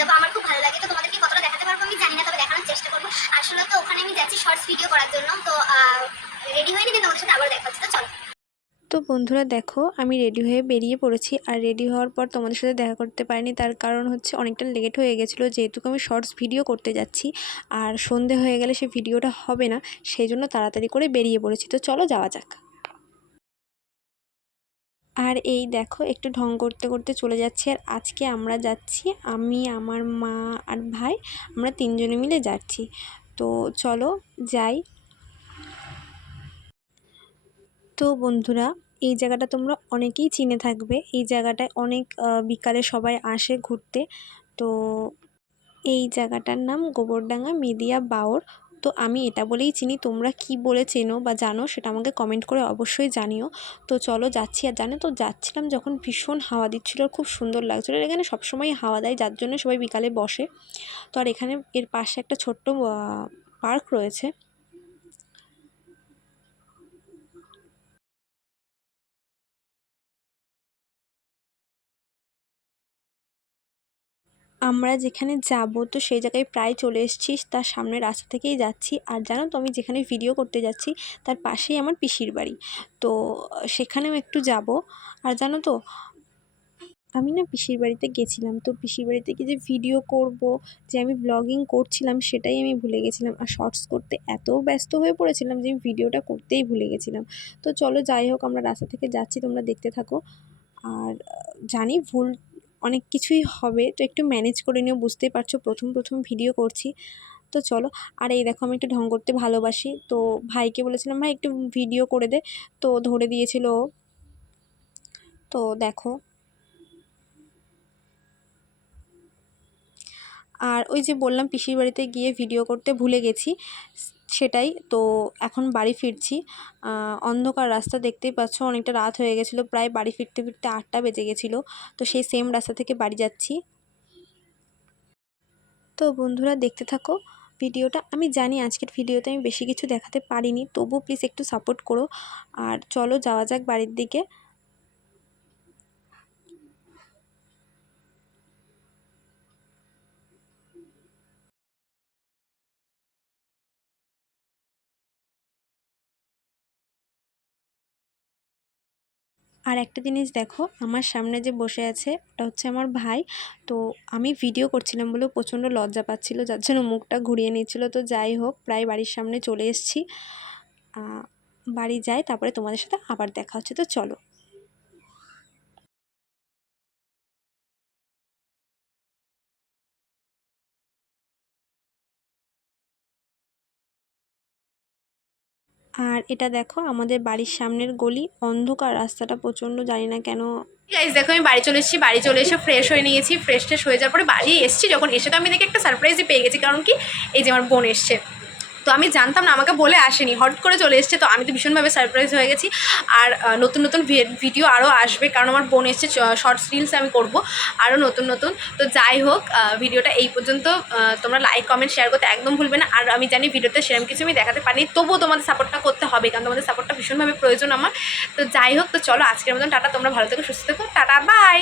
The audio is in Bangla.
যাব, আমার খুব ভালো লাগে। তো তোমাদেরকে কতটা দেখাতে পারব আমি জানি না, তবে দেখানোর চেষ্টা করব। আসলে তো, ওখানে আমি যাচ্ছি শর্টস ভিডিও করার জন্য। তো রেডি হয়ে তোমাদের সাথে আবার দেখা হচ্ছে। তো চলো। তো বন্ধুরা, দেখো, আমি রেডি হয়ে বেরিয়ে পড়েছি। আর রেডি হওয়ার পর তোমাদের সাথে দেখা করতে পারিনি। তার কারণ হচ্ছে অনেকটা লেট হয়ে গেছিল। যেহেতু আমি শর্টস ভিডিও করতে যাচ্ছি, আর সন্ধে হয়ে গেলে সে ভিডিওটা হবে না, সেই জন্য তাড়াতাড়ি করে বেরিয়ে পড়েছি। তো চলো, যাওয়া যাক। আর এই দেখো, একটু ঢং করতে করতে চলে যাচ্ছি আর আজকে আমরা যাচ্ছি, আমি, আমার মা আর ভাই, আমরা তিনজনে মিলে যাচ্ছি। তো চলো, যাই। তো বন্ধুরা, এই জায়গাটা তোমরা অনেকেই চিনে থাকবে, এই জায়গাটায় অনেক বিকালে সবাই আসে ঘুরতে। তো এই জায়গাটার নাম গোবরডাঙ্গা মিডিয়া বাওর। তো আমি এটা বলেই চিনি, তোমরা কি বলে চেনো বা জানো সেটা আমাকে কমেন্ট করে অবশ্যই জানিও। তো চলো যাচ্ছি আর জানে তো, যাচ্ছিলাম যখন ভীষণ হাওয়া দিচ্ছিল, খুব সুন্দর লাগছিল। এখানে সবসময় হাওয়া দেয়, যার জন্য সবাই বিকালে বসে। তো আর এখানে এর পাশে একটা ছোট্ট পার্ক রয়েছে। আমরা যেখানে যাব, তো সেই জায়গায় প্রায় চলে এসেছি। তার সামনে রাস্তা থেকেই যাচ্ছি। আর জানো তো, আমি যেখানে ভিডিও করতে যাচ্ছি, তার পাশেই আমার পিসির বাড়ি। তো সেখানেও একটু যাব। আর জানো তো, আমি না পিসির বাড়িতে গেছিলাম। তো পিসির বাড়িতে গিয়ে যে ভিডিও করব, যে আমি ব্লগিং করছিলাম, সেটাই আমি ভুলে গেছিলাম। আর শর্টস করতে এত ব্যস্ত হয়ে পড়েছিলাম যে আমি ভিডিওটা করতেই ভুলে গেছিলাম। তো চলো যাই হোক, আমরা রাস্তা থেকে যাচ্ছি, তোমরা দেখতে থাকো। আর জানি ভুল অনেক কিছুই হবে। তো একটু ম্যানেজ করে নিও, বুঝতেই পারছ, প্রথম প্রথম ভিডিও করছি। তো চলো, আর এই দেখো আমি একটু ঢং করতে ভালোবাসি। তো ভাইকে বলেছিলাম, ভাই, একটু ভিডিও করে দে। তো ধরে দিয়েছিল তো দেখো। আর ওই যে বললাম, পিসির বাড়িতে গিয়ে ভিডিও করতে ভুলে গেছি। সেটাই। তো এখন বাড়ি ফিরছি। অন্ধকার রাস্তা দেখতেই পাচ্ছ, অনেকটা রাত হয়ে গেছিল, প্রায় বাড়ি ফিরতে ফিরতে আটটা বেজে গেছিল। তো সেই সেম রাস্তা থেকে বাড়ি যাচ্ছি। তো বন্ধুরা, দেখতে থাকো ভিডিওটা। আমি জানি আজকের ভিডিওতে আমি বেশি কিছু দেখাতে পারিনি, তবুও প্লিজ একটু সাপোর্ট করো। আর চলো যাওয়া যাক বাড়ির দিকে। আর একটা জিনিস দেখো, আমার সামনে যে বসে আছে ওটা হচ্ছে আমার ভাই। তো আমি ভিডিও করছিলাম বলেও প্রচণ্ড লজ্জা পাচ্ছিলো, যার জন্য মুখটা ঘুরিয়ে নিয়েছিল তো যাই হোক, প্রায় বাড়ির সামনে চলে এসেছি। বাড়ি যাই, তারপরে তোমাদের সাথে আবার দেখা হচ্ছে। তো চলো। আর এটা দেখো, আমাদের বাড়ির সামনের গলি, অন্ধকার, রাস্তাটা প্রচণ্ড, জানি না কেন। গাইজ দেখো, আমি বাড়ি চলে এসেছি, বাড়ি চলে এসে ফ্রেশ হয়ে নিয়েছি ফ্রেশ ট্রেশ হয়ে যাওয়ার পরে বাড়ি এসেছি, যখন এসে তো আমি দেখে একটা সারপ্রাইজই পেয়ে গেছি, কারণ কি, এই যে আমার বোন এসছে। তো আমি জানতাম না, আমাকে বলে আসেনি। হট করে চলে এসছে, তো আমি তো ভীষণভাবে সারপ্রাইজ হয়ে গেছি। আর নতুন নতুন ভিডিও আরও আসবে, কারণ আমার বোন এসছে শর্টস রিলস আমি করব আরও নতুন নতুন। তো যাই হোক ভিডিওটা এই পর্যন্ত তোমরা লাইক কমেন্ট শেয়ার করতে একদম ভুলবে না। আর আমি জানি ভিডিওতে সেরকম কিছু আমি দেখাতে পারিনি, তবুও তোমাদের সাপোর্টটা করতে হবে, কারণ তোমাদের সাপোর্টটা ভীষণভাবে প্রয়োজন আমার। তো যাই হোক, তো চলো আজকের মতন, টাটা, তোমরা ভালো থেকো, সুস্থ থেকো, টাটা বাই